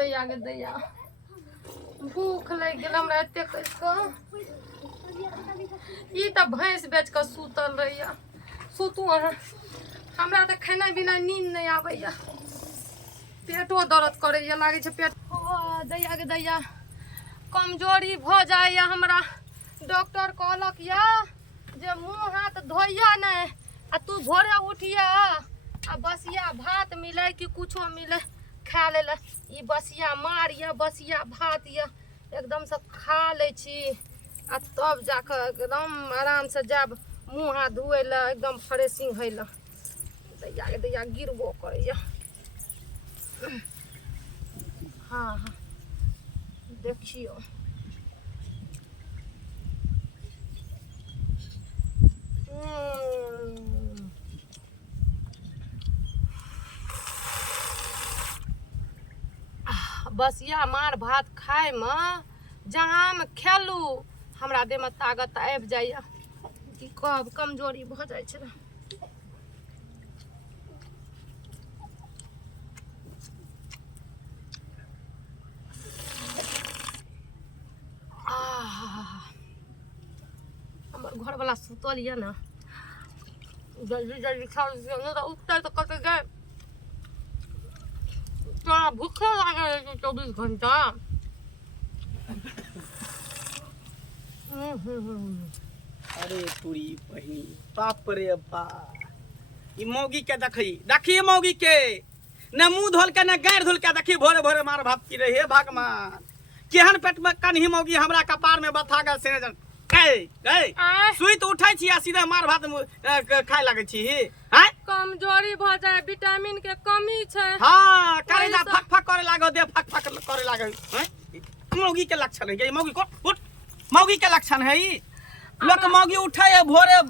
दैया गे दैया भूख लग गेल हमरा एते कैसको ई त भैंस बेच के सुतल रहिया सुतू अहाँ हमरा त खाना बिना नींद नहीं आबैया पेटो दर्द करैया लागे छै पेट दैया गे दैया कमजोरी भ जाइया हमरा डॉक्टर कहलक या जे मुंह हाथ धोइया नहीं आ तू भोरे उठिया आ बसिया भात मिले कि कुछो मिले खा ले ई बसिया मार या बसिया भात या एकदम से खा ले छी आ तब जाकर एकदम आराम से जाब मुँह हाथ धोए ला एकदम फ्रेशिंग है ला दैया गिरबो करैया हाँ हाँ देखियो बसिया मार भात खाए में जहाँ में खेलू हमरा देह में ताकत आबि जाइया कि कब कमजोरी भ जाय छै हमर घर वाला सुतल या ना जल्दी खा नहीं तो उठते तो कत गए भूखे लगे 24 घंटा अरे पूरी बहनी बाप रे बाप ई मौगी के देखी मौगी के न मुंह धोल के न गाड़ धोल के देखी भोरे भोरे मार भात की रहे भगवान केहन पेट में कन्ही मौगी हमरा कपार में बथा गल से जन गए सुई तो उठै छी आ सीधा मार भात खाए लागे छी हैं कमजोरी भ जाए विटामिन के कमी छै हां करेजा फक फक करे लागो दे फक फक करे लागे हैं मौगी के लक्षण है ये मौगी को उठ मौगी के लक्षण है ई लोक मौगी उठे भोरे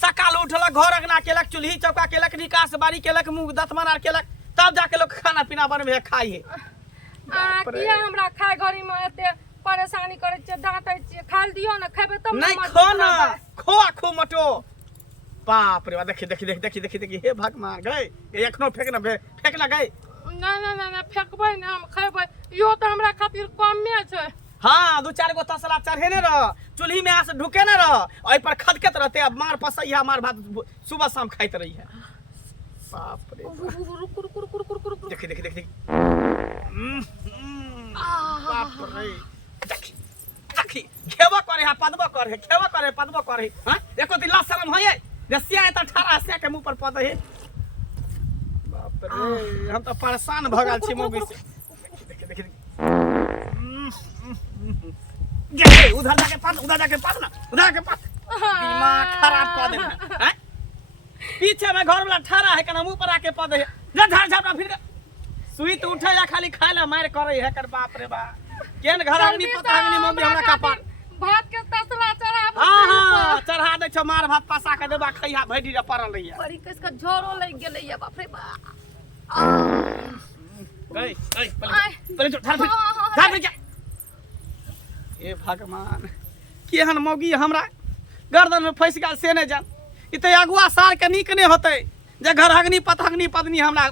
सकाल उठल घर अंगना केलक चूल्ही चौका केलक निकास बारी केलक मुंह दतमन आर केलक तब जाके लोग खाना पीना बनबे खाई है किया हमरा खाए घड़ी में एते परेशानी करे छ डांटै छ खा दियो न खेबे तब नहीं खो ना खो मटो बाप रे देखी हे भगवान गए एखनो फेंक ना गए नहीं फेंकबै न हम खेबै यो त हमरा खातिर कमे छै हाँ 2-4 गो तसला चढ़ेने रह चूल्ही में आस ढुके न रह ओइ पर खदकत रहते अब मार पसैया मार भात सुबह शाम खाइत रही है बाप रे देखी बाप रे देखी खेबो करे है पदबो करे हां एको दिन ला शर्म होए रसिया है त ठारा से के मुंह पर पद है बाप रे हम तो परेशान भ गेल छी मौगी से देखी उधर जाके पात दिमाग खराब कर देना हैं पीछे में घर वाला ठारा है कना मुंह पर आके पद है जा झाड़ झापड़ा फिर सुई तो उठे या खाली खाए ला मार करे है कर बाप रे बा केन घर अग्नि पता अग्नि मम्मी हमरा कपार भात के तसला चढ़ा हां चढ़ा दे छ मार भात पसा के देबा खैया भैडी रे परल रहिया बड़ी कस के झोरो लग गेलै या बाप रे बा पहले झाड़ फिर ए भगवान केहन मौगी हमरा गर्दन में फंस गेल से नहीं जान ई त अगुआ सार के नीक नहीं होते जे घर अग्नि पत्नी हमरा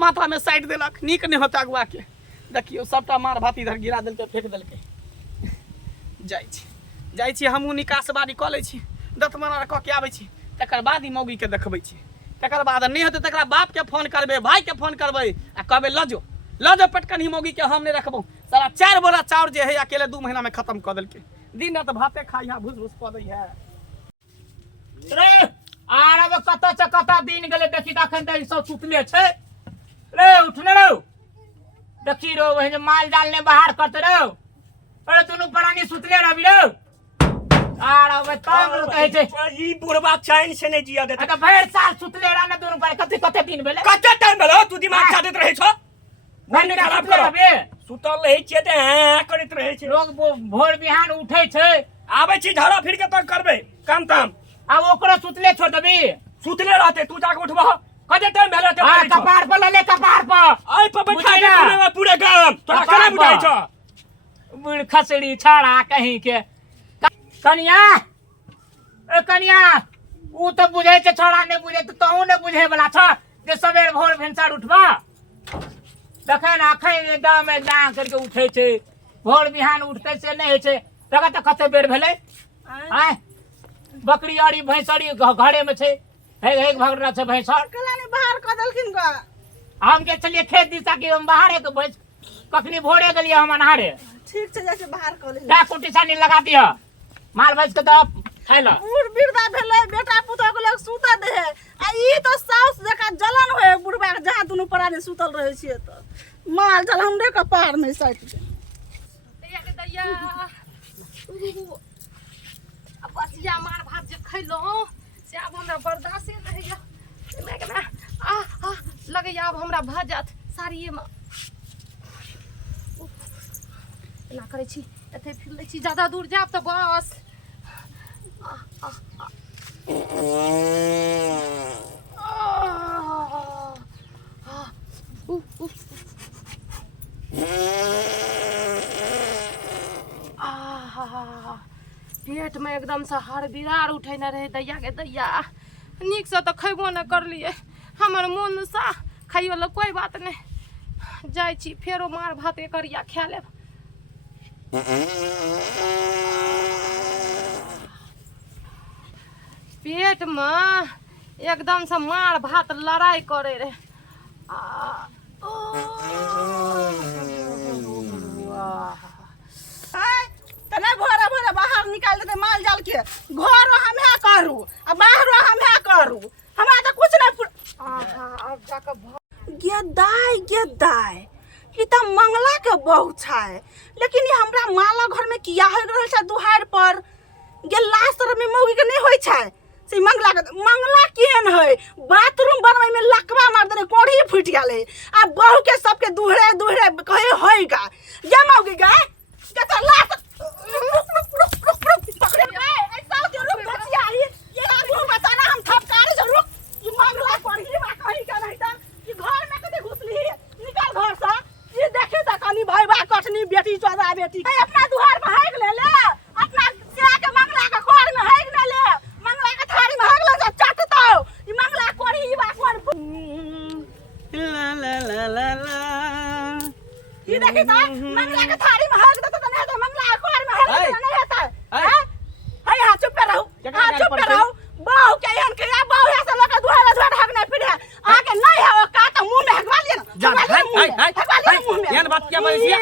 माथा में साइड देलक नीक नहीं होता अगुआ के देखियो सबटा मार भात इधर गिरा देलके फेंक देलके जाइ छी हमहू निकास बारी क लै छी दतमन आर क के आबै छी तकर बाद ई मौगी के देखबै छी तकर बाद नहीं होते तकरा बाप के फोन करबे भाई के फोन करबे आ कहबे लजो पटकन ही मौगी के हम नहीं रखबो सारा 4 बोरा चाउर जे है अकेले 2 महीना में खत्म कर देलके दिन रात भाते खाई है भूस प दै है रे आर अब कत दिन गेले देखी तखन त सब सुतले छै रे उठने रो देखी रो वही माल डाल ने बाहर करते रो अरे दुनु प्राणी सुतले रहबी रो आर अब तब कहे छै ई बुढ़वा चैन से नहीं जिया देता त भैर साल सुतले रह न दुनु पर कते दिन भेले कते टाइम भेलो तू दिमाग छाटत रहे छ मन खराब करबे सुतल रहे छिए त हां करत रहे छै लोग भोर बिहान उठै छै आबै छी झाड़ा फिर के तक करबे काम आ ओकरो सुतले छोड़ देबी सुतले रहते तू जाके उठबा कते टाइम भेलो त हां कपार पर ले कपार पर आई पर बैठा के पूरे गांव तोरा केना बुझाई छ बुढ़ खसड़ी छाड़ा कहीं के कनिया ए कनिया ऊ तो बुझे छ छोड़ा ने बुझे तो तू ने बुझे वाला छ जे सवेर भोर भिनसर उठबा देखे ना अखन एकदम डांग करके उठे छे भोर बिहान उठते से नहीं छे तका त कते बेर भेले आय बकरी आड़ी भैंसड़ी घरे में छे एक भगड़ा छे भैंसड़ कलानी बाहर क देलखिन ग हम के चलिए खेत दिशा के हम बाहर के भैंस कखनी भोरे गेलिए हम अनहारे ठीक छै जैसे बाहर क ले ता कुटी सानी लगा दिया माल भैंस के तो खाइला बूढ़ बिरदा भेले बेटा पुतोह के लोग सुता दे है आ ई तो साउस जका जलन होय बुढ़बा के जहां दुनु परानी सुतल रहे छिए तो माल जल हमरे कपार में सट दे दैया के दैया अब बसिया मार भात जे खैलो से अब हमरा बर्दाश्त नहीं होइया मैं कहना आ लगैया अब हमरा भ जात साड़िए में एना करै छी एते फिर लै छी ज्यादा दूर जाब त बस पेट में एकदम से हड़बिरार उठेने रहे दैया के दैया नीक से तो खैबो न करलिए हमर मोन सा खाइयो ल कोई बात नहीं जाय छी फेरो मार भात एकरिया खा लेब पेट में एकदम से मार भात लड़ाई करे रहे तने भोरे भोरे बाहर निकाल देते माल जाल के घर हमे करू आ बाहर हमे करू हमरा तो कुछ नहीं अब जाकर गेदाई ई त मंगला के बहु छै लेकिन ई हमरा माला घर में किया हो रहल छै दुहार पर गे लास्ट तरफ में मौगी के नहीं होय छै से मंगला केहन है बाथरूम बनवे में लकवा मार देने कोढ़ी फूट गेले आ बहु के सबके दुहरे दुहरे कहे होइगा जे मौगी गा के त लास्ट पकड़े ऐसा जो रुक बचिया ये आगू बताना हम थपकारी से रुक ई मंगला कोढ़ी बा कहीं का नहीं त ई घर में कते घुसली निकल घर से ये देखे त कनी भाई बा कटनी बेटी चोदा बेटी अपना दुहार में हाइग ले अपना से के मंगला के घर में हाइग न ले मंगला के थारी में हाइग ले जा चटतो ई मंगला कोढ़ी बा कोढ़ ला ला ला ला ला ये देखी त मंगला के थारी में हाइग देत त नहीं तो मंगला के घर में हाइग नहीं होता है हां चुप रहो चुप रहो बहु के एहन के बहु ऐसे लोग दुहार दुहार हाइग नहीं पिड़े आगे नहीं है का त मुंह में हगवा लिए ना यान बात क्या बोलिए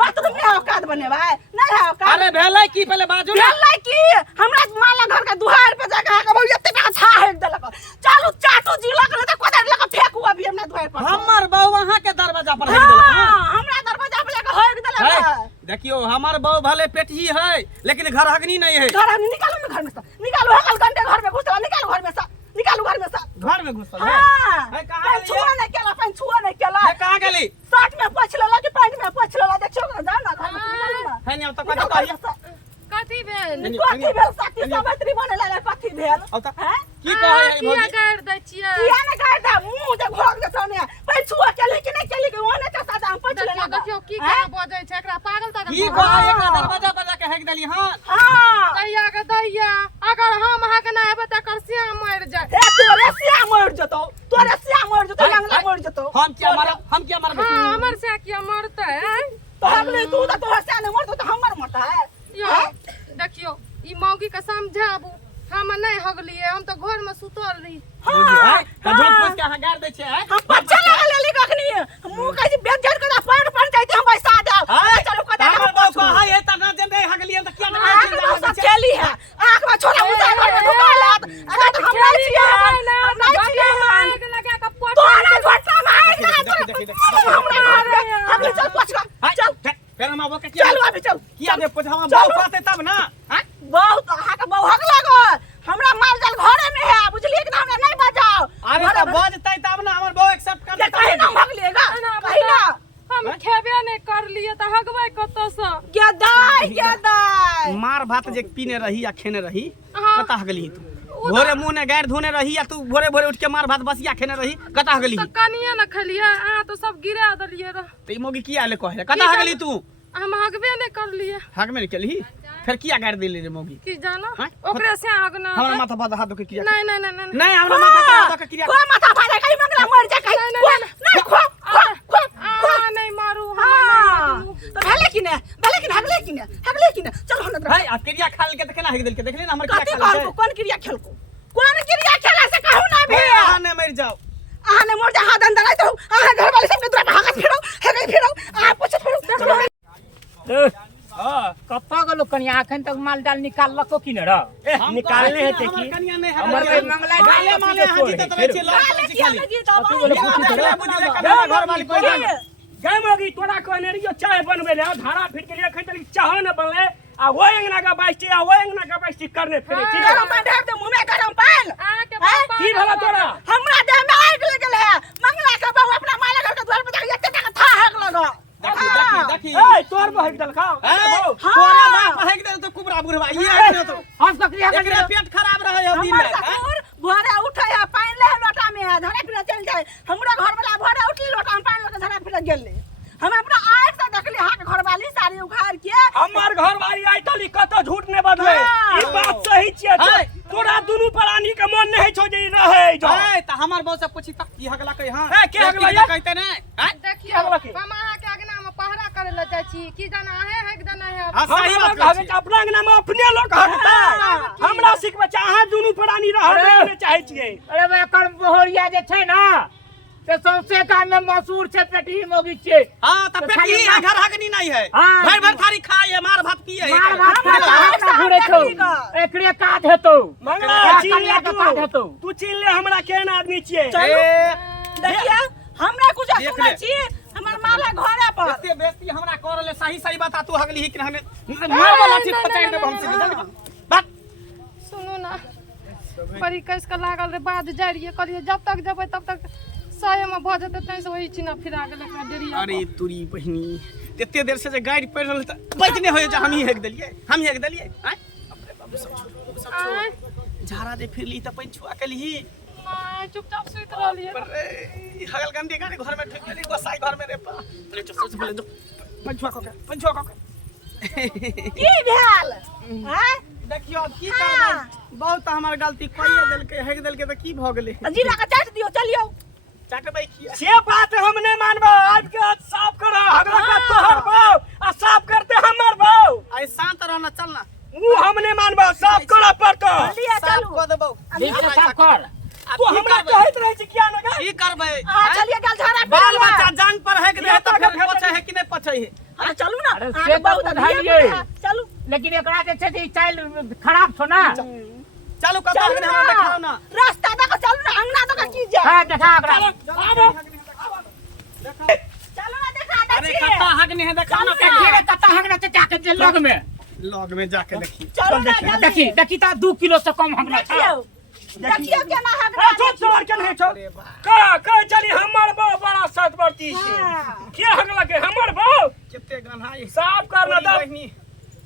बाथरूम में औकात बने भाई नहीं है औकात अरे भेलै की पहले बाजू ना भेलै की हमरा माला घर के दुहार पे जाके के बहु एते का छा हेड देलक चालू चाटू जी लग त कोदर लग फेंकू अभी हमरा दुहार पर हमर बहू वहां के दरवाजा पर हेड देलक हां हमरा दरवाजा पे लग हेड देलक देखियो हमर बहू भले पेटही है लेकिन घर हगनी नहीं है घर हम निकालो ना घर में से निकालो हकल घंटे घर में घुसला निकालो घर में से निकालो घर में से घर में घुसल है हां कहां छुआ नहीं केला पैन छुआ नहीं केला कहां गेली शर्ट में पोछ लेला कि पैंट में पोछ लेला देखियो ना जाओ ना घर में निकालो ना है नहीं तो कथि कहिए कथी भेल कथी भेल साथी सामग्री बनेला ला कथी भेल हैं की कहै है किया भौजी कर दै छियै किया ने गाड़ दा मुंह जे घोग दे तने पैन छुआ केले कि नहीं केले कि ओने त सादा हम पोछ लेला देखियो की करे बजै छै एकरा पागल तक की कहै एकरा दरवाजा पर जाके हेक देली हां हां दैया के दैया अगर हम हकना हेबै त कर से मर जाय ए तोरे सिया मर जतो मंगला मर जतो हम क्या मारब हां हमर से किया मरतै तो हमले तू तो हंसा ने मरतो तो हमर मरता है यो देखियो ई मौगी के समझाबू हम नहीं हगलिए हम तो घर में सुतल रही हां त झोप पोछ के अहाँ गाड़ दै छै हम बच्चा लगा ले कखनी मुंह कहि बेजर कर पैर पड़ जाते हम पैसा दे चलो कदा हमर बहू कहै है त ना जे नहीं हगलिए त किया आंख में सब खेली है आंख में छोरा मुझे घर में ढुका लात अरे तो हम नहीं छिए आग लगा के पोट तोरा घटना मार हम चल पोछ चल फिर हम आबो के किया चल अभी चल किया जे पोछ हम बहू कहते तब ना बहुत अहाँ के बहु हक लागो हमरा माल जाल घरे में है बुझलिए कि ना हमरा नहीं बजाओ अरे त बजतै तब ना हमर बहू एक्सेप्ट कर ये कहीं ना भाग लिएगा कहीं ना हम खेबे नहीं कर लिए त हगबै कत से गेदाई मार भात जे पीने रही या खेने रही हाँ। कता हगली तू भोरे मुंह ने गाड़ धोने रही या तू भोरे भोरे उठ के मार भात बसिया खेने रही कता हगली त कनिए न खलिए आ तो सब गिरा देलिए र त ई मोगी किया ले कहे कता हगली तू हम हगबे नहीं कर लिए हग में निकली फिर किया गाड़ देली रे मोगी की जानो हाँ? ओकरे से हगना हमरा माथा पर हाथ धो के किया नहीं नहीं नहीं नहीं हमरा माथा पर हाथ धो के किया को माथा फाड़े कहीं मंगला मर जा कहीं नहीं, नहीं, नहीं खो खो खो तो भले कि हगले कि ने चल हम भाई आ क्रिया खा के केना हेग दिल के देखली ना हमर कथी क्रिया खा कहल कौन क्रिया खेल को कौन क्रिया खेला से कहू ना भी हां ने मर जाओ आहा ने मोर जा हाथ अंदर आई तो आहा घर वाले सबके द्वारा भागत फिरो आ पूछत फिरो हां कत्ता गलो कनिया अखन तक माल जाल निकाललको कि न र निकालने है देखी कनिया नहीं हमर है मंगला गाले माले हाथी त तरे छी घर वाली कोई गए मोगी तोरा कहने रहियो चाय बनबे ले धारा फिर के लिए खैतरी चाह न बनले आ वो अंगना का बाइस्टी आ वो अंगना का बाइस्टी करने फिरे ठीक है गरम पानी ढार दे मुंह में गरम पानी आके बाबा की भला तोरा हमरा देह में आग लगल है मंगला के बहू अपना माला घर के द्वार पे जाके एते तक था आग लगो देखी ए तोर बहक दल खाओ तोरा बाप हेग दे तो कुबरा बुढ़वा ये है तो हम तो क्रिया एकरा पेट खराब रहे हो दिन हमर में ससुर भोरे उठे है पानी ले लोटा में धरे फिर चल जाए हमरा घर वाला भोरे उठली लोटा में पानी लेके धरे फिर गेले हम अपना आंख से देखली हाथ घर वाली साड़ी उखाड़ के हमार घर वाली आई तली कतो झूठ ने बदले ई बात सही छिए तोरा दुनु प्राणी के मन नहीं छो जे रहे जो ए त हमर बहू से पूछी त की हगला कहि हां ए के हगला कहते ने देखियो हगला के? हम अहाँ के अगना में पहरा करे ल जाय छी की जाना है कि जाना है हां सही बात हगे अपना अंगना में अपने लोग हगता हमरा सिख बच्चा अहाँ दुनु प्राणी रहबे चाहे छिए अरे बे कर बोहरिया जे छै ना से सौंसे का में मसूर छै पेटी मोगी छै हां त पेटी घर हगनी नहीं है हाँ। भर भर थारी खाए है मार भात पिए है मार भात खा घुरे छौ एकरे काट हेतौ मंगला चीन ले के काट हेतौ तू चीन ले हमरा केहन आदमी छिए चलू देखिए हमरा कुछ देख सुनै ले। छी हमर माला घरे पर एते बेइज्जती हमरा कर ले सही बता तू हगली ही कि हने मार वाला चीज पचाई दे हम से बात सुनो ना बड़ी कैस के लागल रे बाद जाइए करिए जब तक जबै तब तक सहे में भ जते तै से वही चिन्ह फिरा गेल एकरा डेरिया अरे तुरी बहिनी एते देर से जे गाड़ी पड़ रहल त बचने होय जे हम ही हेक देलिए हैं अपने बाबू सब आय झाड़ा दे फिरली त पंछुआ कलही माय चुपचाप सुइत रहलिए अरे हगल गंदी गाड़ी घर में ठेक गेली गोसाई घर में रे पा बोले चल बोले दो पंछुआ को की भेल हैं देखियो अब की करबै बहुत हमर गलती कइए देलके हेक देलके त की भ गेलै जीरा का चाट दियो चलियो चाटबै किया से बात हम नहीं मानबो आज के आज साफ करो हगला का तोहर बाऊ आ साफ करते हमर बाऊ आई शांत रहना चलना ऊ हम नहीं मानबो साफ करो पड़तो लिया साफ चलू क देबौ ठीक से साफ कर तू हमरा कहत रहे छी किया ना की करबै हां चलिए गल झाड़ा बाल बच्चा जांग पर हेक दे त फिर पछे है कि नहीं पछे है हां चलू ना अरे आगे से बहुत बात अधिया उधारिए। है। चलू लेकिन एकरा जे छै ई चाइल्ड खराब छौ ना चलो कत हगने हमरा देखाओ ना रास्ता तक चलू ना अंगना तक की जा हां देखा एकरा चलो ना देखा अरे देखिए कत हगने है देखाओ ना देखिए कता हगना से जाके जे लग में लॉग में जाके देखी चलो ना जल्दी देखी ता 2 किलो से कम हगना छै देखियो केना ए हगना छोट सवार के नहीं छो का चली हमर बाऊ बड़ा सतवर्ती छी हाँ। के हगला के हमर बाऊ केते गन्हाई साफ करना दा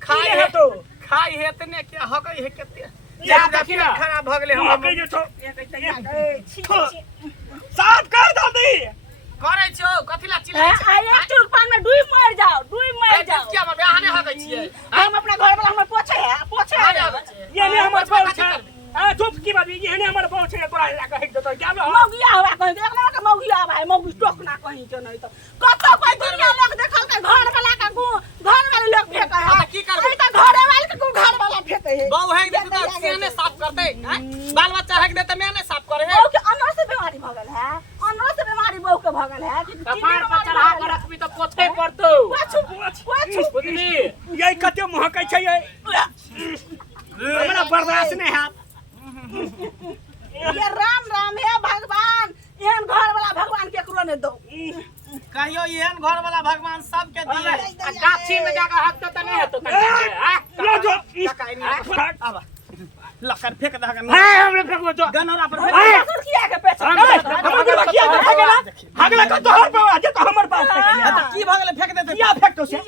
खाई है तो खाई है तने के हगई है केते जा देखी ना खराब भ गेलै हम हम कह जे छो ए, छी, छी। साफ कर जल्दी करे छौ कथिला चिल्लाई छै आ एक चुल पान में डूब मर जाओ क्या में बियाह नहीं हगै छियै हम अपना घर वाला हमर पोछे है ये ने हमर बाऊ छै ए चुप की बाबी ये ने हमर बाऊ छै तोरा ला कह देतो क्या में मौगिया हवा कहीं देखला के मौगिया हवा है मौगी टोक ना कहीं के नहीं तो कतो कोई दुनिया लोग देखल के घर वाला का घर वाले लोग फेंका है हाँ, तो की करबै? अरे तो घरे वाले के घर वाला फेंके है बाऊ हेक दे त सेने साफ कर दे बाल बच्चा हेक दे त मैं नहीं साफ करे बहू के अंदर से बीमारी भगल है अंदर से बीमारी बहू के भगल है कि कपार पर चढ़ा के रखबी तो पोछे पड़तो पोछू बुझली ये कते महकै छै ये हमरा बर्दाश्त नहीं है ये राम राम है भगवान एहन घर वाला भगवान केकरो ने दो कहियो एहन घर वाला भगवान सबके दिए आ गाछी में जाके हाथ तो नहीं हेतो तनी लो जो टकाई नहीं आबा लकर फेंक दे हगन हां हमरे फेंको तो गनौरा पर सुरखिया के पेछ हमर किया हगला हगला का तोहर बाऊ आज तो हमर बाऊ त की भ गेलै फेंक दे त किया फेंक तो से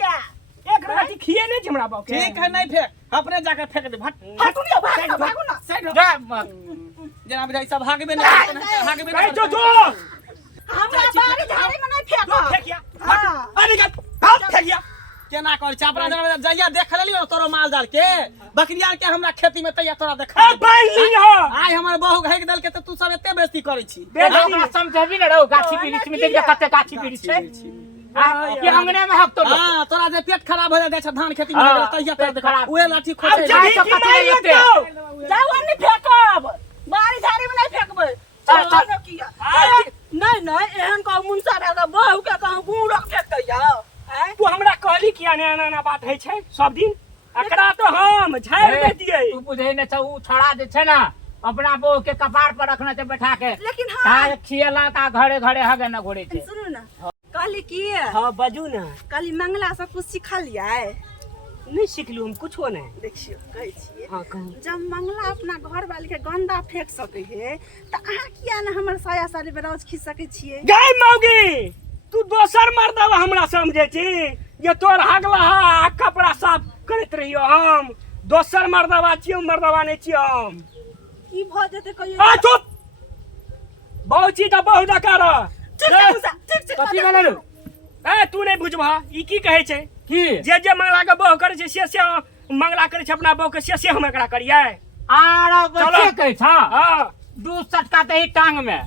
एक राती खिए नहीं छै हमरा बाऊ के ठीक है नहीं फेंक अपने जाके फेंक दे भट हटुनियो भागो ना साइड जा जना बुझाई सब भागबे नहीं भागबे कह नहीं जो हमरा बारी झाड़ी में नहीं फेंको फेंकिया हाँ। अरे का हाथ फेंकिया केना कर चापरा जना जइया देख लेलियो तोरो माल जाल के बकरिया के हमरा खेती में तैया तोरा ए देखा बाई लियो आइ हमर बहू हेक देल के त तू सब एते बेइज्जती करै छी बेटा समझबी न रहो गाछी वृक्ष में देख कते गाछी वृक्ष छै हाँ, कि अंगने में हक तो लो। हां तोरा जे पेट खराब हो जाय छै धान खेती में हाँ, तहिया पेट तोरा खराब। ओए लाठी अब खोचे जा- जगी तो की कथी मार लगते? लगतौ जवन नहीं फेंकब बारी झाड़ी में नहीं फेंकबै चल, चल। चल किया नहीं नहीं एहन का मुंसा रहता बहु के कहूं गुड़क फेंक दैया हैं तू हमरा कहली किया ने एना बात है छै सब दिन एकरा तो हम झाड़ दे दिए तू बुझे ने छ उ छड़ा जे छै ना अपना बहू के कपार पर रखना छै बैठा के लेकिन ता हाँ खियला का घरे घरे हगे न घोड़े छै सुनू ना कहली की हां बाजू ना कहली मंगला से कुछ सिखा लिया नहीं सिखलू हम कुछो नहीं देखियो कहै छियै हां कहू जब मंगला अपना घर वाली के गंदा फेंक सके है त अहाँ किया न हमर साया साड़ी ब्लाउज खींच सके छियै गई मौगी तू दोसर मर्दवा हमरा समझे छी ये तोर हगला हा कपड़ा साफ करत रहियो हम दोसर मर्दवा छियो मर्दवा नहीं छियो हम की भ जेते आ कहियो चुप बहुत चीज तो बहुत कर ठीक छै मुसा ठीक छै कथी बनल ए तू नहीं बुझबा ई की कहे छै की जे मंगला के बह करे छै से मंगला करे छै अपना बह के से हम एकरा करियै आरो चलो। बच्चे कहै छ हां दू सटका ते ही टांग में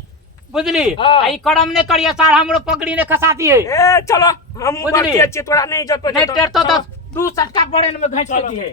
बुझली हाँ। आ ई करम ने करिया सार हमरो पगड़ी ने खसा दिए ए चलो हम बुझली। बढ़ते छियै तोरा नहीं इज्जत नहीं पे टेर तो दू सटका बड़े में घैंच के चलो। दिए